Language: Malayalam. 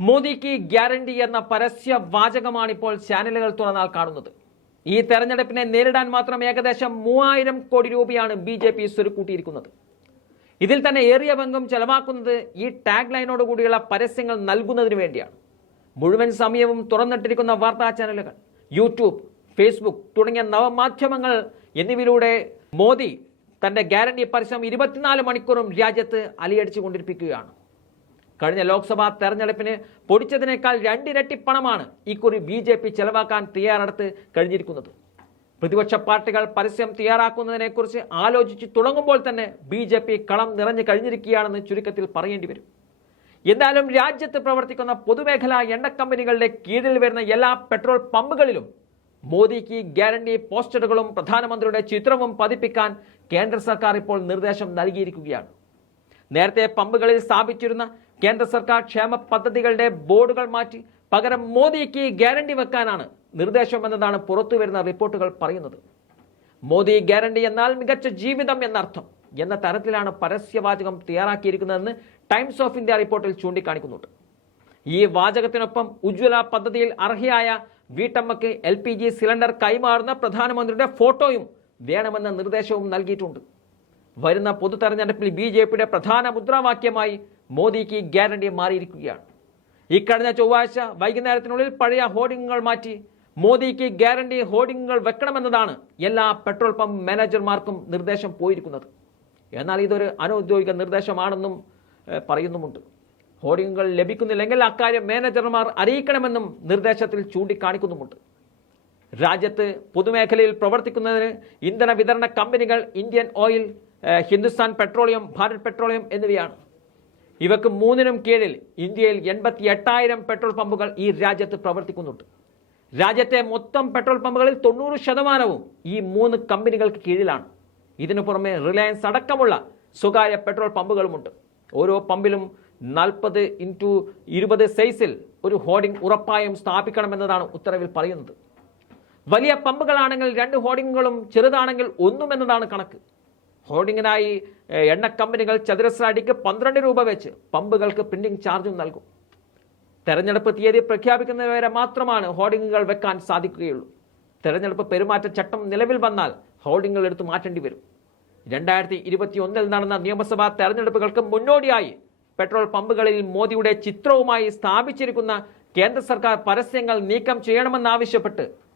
മോദിക്ക് ഗ്യാരണ്ടി എന്ന പരസ്യ വാചകമാണ് ഇപ്പോൾ ചാനലുകൾ തുറന്നാൽ കാണുന്നത്. ഈ തെരഞ്ഞെടുപ്പിനെ നേരിടാൻ മാത്രം ഏകദേശം മൂവായിരം കോടി രൂപയാണ് ബി ജെ പി സ്വരുക്കൂട്ടിയിരിക്കുന്നത്. ഇതിൽ തന്നെ ഏറിയ പങ്കും ചെലവാക്കുന്നത് ഈ ടാഗ് ലൈനോട് കൂടിയുള്ള പരസ്യങ്ങൾ നൽകുന്നതിന് വേണ്ടിയാണ്. മുഴുവൻ സമയവും തുറന്നിട്ടിരിക്കുന്ന വാർത്താ ചാനലുകൾ യൂട്യൂബ് ഫേസ്ബുക്ക് തുടങ്ങിയ നവമാധ്യമങ്ങൾ എന്നിവയിലൂടെ മോദി തന്റെ ഗ്യാരണ്ടി പരസ്യം ഇരുപത്തിനാല് മണിക്കൂറും രാജ്യത്ത് അലിയടിച്ചു കൊണ്ടിരിപ്പിക്കുകയാണ് കഴിഞ്ഞ ലോക്സഭാ തെരഞ്ഞെടുപ്പിന് പൊടിച്ചതിനേക്കാൾ രണ്ടിരട്ടി പണമാണ് ഇക്കുറി ബി ജെ പി ചെലവാക്കാൻ തയ്യാറെടുത്ത് കഴിഞ്ഞിരിക്കുന്നത്. പ്രതിപക്ഷ പാർട്ടികൾ പരസ്യം തയ്യാറാക്കുന്നതിനെക്കുറിച്ച് ആലോചിച്ച് തുടങ്ങുമ്പോൾ തന്നെ ബി ജെ പി കളം നിറഞ്ഞു കഴിഞ്ഞിരിക്കുകയാണെന്ന് ചുരുക്കത്തിൽ പറയേണ്ടി വരും. എന്തായാലും രാജ്യത്ത് പ്രവർത്തിക്കുന്ന പൊതുമേഖലാ എണ്ണ കമ്പനികളുടെ കീഴിൽ വരുന്ന എല്ലാ പെട്രോൾ പമ്പുകളിലും മോദിക്ക് ഗ്യാരണ്ടി പോസ്റ്ററുകളും പ്രധാനമന്ത്രിയുടെ ചിത്രവും പതിപ്പിക്കാൻ കേന്ദ്ര സർക്കാർ ഇപ്പോൾ നിർദ്ദേശം നൽകിയിരിക്കുകയാണ്. നേരത്തെ പമ്പുകളിൽ സ്ഥാപിച്ചിരുന്ന കേന്ദ്ര സർക്കാർ ക്ഷേമ പദ്ധതികളുടെ ബോർഡുകൾ മാറ്റി പകരം മോദിക്ക് ഗ്യാരണ്ടി വെക്കാനാണ് നിർദ്ദേശം എന്നതാണ് പുറത്തുവരുന്ന റിപ്പോർട്ടുകൾ പറയുന്നത്. മോദി ഗ്യാരണ്ടി എന്നാൽ മികച്ച ജീവിതം എന്നർത്ഥം എന്ന തരത്തിലാണ് പരസ്യവാചകം തയ്യാറാക്കിയിരിക്കുന്നതെന്ന് ടൈംസ് ഓഫ് ഇന്ത്യ റിപ്പോർട്ടിൽ ചൂണ്ടിക്കാണിക്കുന്നുണ്ട്. ഈ വാചകത്തിനൊപ്പം ഉജ്ജ്വല പദ്ധതിയിൽ അർഹയായ വീട്ടമ്മയ്ക്ക് എൽ സിലിണ്ടർ കൈമാറുന്ന പ്രധാനമന്ത്രിയുടെ ഫോട്ടോയും വേണമെന്ന നിർദ്ദേശവും നൽകിയിട്ടുണ്ട്. വരുന്ന പൊതു തെരഞ്ഞെടുപ്പിൽ ബി ജെ പിയുടെ പ്രധാന മുദ്രാവാക്യമായി മോദിക്ക് ഗ്യാരണ്ടി മാറിയിരിക്കുകയാണ്. ഇക്കഴിഞ്ഞ ചൊവ്വാഴ്ച വൈകുന്നേരത്തിനുള്ളിൽ പഴയ ഹോർഡിങ്ങുകൾ മാറ്റി മോദിക്ക് ഗ്യാരണ്ടി ഹോർഡിങ്ങുകൾ വെക്കണമെന്നതാണ് എല്ലാ പെട്രോൾ പമ്പ് മാനേജർമാർക്കും നിർദ്ദേശം പോയിരിക്കുന്നത്. എന്നാൽ ഇതൊരു അനൗദ്യോഗിക നിർദ്ദേശമാണെന്നും പറയുന്നുമുണ്ട്. ഹോർഡിങ്ങുകൾ ലഭിക്കുന്നില്ലെങ്കിൽ അക്കാര്യം മാനേജർമാർ അറിയിക്കണമെന്നും നിർദ്ദേശത്തിൽ ചൂണ്ടിക്കാണിക്കുന്നുമുണ്ട്. രാജ്യത്ത് പൊതുമേഖലയിൽ പ്രവർത്തിക്കുന്നതിന് ഇന്ധന വിതരണ കമ്പനികൾ Indian Oil Hindustan Petroleum Bharat Petroleum എന്നിവയാണ്. ഇവക്ക് മൂന്നിനും കീഴിൽ ഇന്ത്യയിൽ എൺപത്തി എട്ടായിരം പെട്രോൾ പമ്പുകൾ ഈ രാജ്യത്ത് പ്രവർത്തിക്കുന്നുണ്ട്. രാജ്യത്തെ മൊത്തം പെട്രോൾ പമ്പുകളിൽ തൊണ്ണൂറ് ശതമാനവും ഈ മൂന്ന് കമ്പനികൾക്ക് കീഴിലാണ്. ഇതിനു പുറമെ റിലയൻസ് അടക്കമുള്ള സ്വകാര്യ പെട്രോൾ പമ്പുകളുമുണ്ട്. ഓരോ പമ്പിലും നാൽപ്പത് ഇന്റു ഇരുപത് സൈസിൽ ഒരു ഹോർഡിംഗ് ഉറപ്പായും സ്ഥാപിക്കണമെന്നതാണ് ഉത്തരവിൽ പറയുന്നത്. വലിയ പമ്പുകളാണെങ്കിൽ രണ്ട് ഹോർഡിങ്ങുകളും ചെറുതാണെങ്കിൽ ഒന്നും എന്നതാണ് കണക്ക്. ഹോർഡിങ്ങിനായി എണ്ണ കമ്പനികൾ ചതുരശ്ര അടിക്ക് പന്ത്രണ്ട് രൂപ വെച്ച് പമ്പുകൾക്ക് പ്രിന്റിംഗ് ചാർജും നൽകും. തെരഞ്ഞെടുപ്പ് തീയതി പ്രഖ്യാപിക്കുന്നവരെ മാത്രമാണ് ഹോർഡിങ്ങുകൾ വെക്കാൻ സാധിക്കുകയുള്ളൂ. തെരഞ്ഞെടുപ്പ് പെരുമാറ്റച്ചട്ടം നിലവിൽ വന്നാൽ ഹോർഡിങ്ങുകൾ എടുത്തു മാറ്റേണ്ടി വരും. രണ്ടായിരത്തി ഇരുപത്തി ഒന്നിൽ നടന്ന നിയമസഭാ തെരഞ്ഞെടുപ്പുകൾക്ക് മുന്നോടിയായി പെട്രോൾ പമ്പുകളിൽ മോദിയുടെ ചിത്രവുമായി സ്ഥാപിച്ചിരിക്കുന്ന കേന്ദ്ര സർക്കാർ പരസ്യങ്ങൾ നീക്കം ചെയ്യണമെന്നാവശ്യപ്പെട്ട്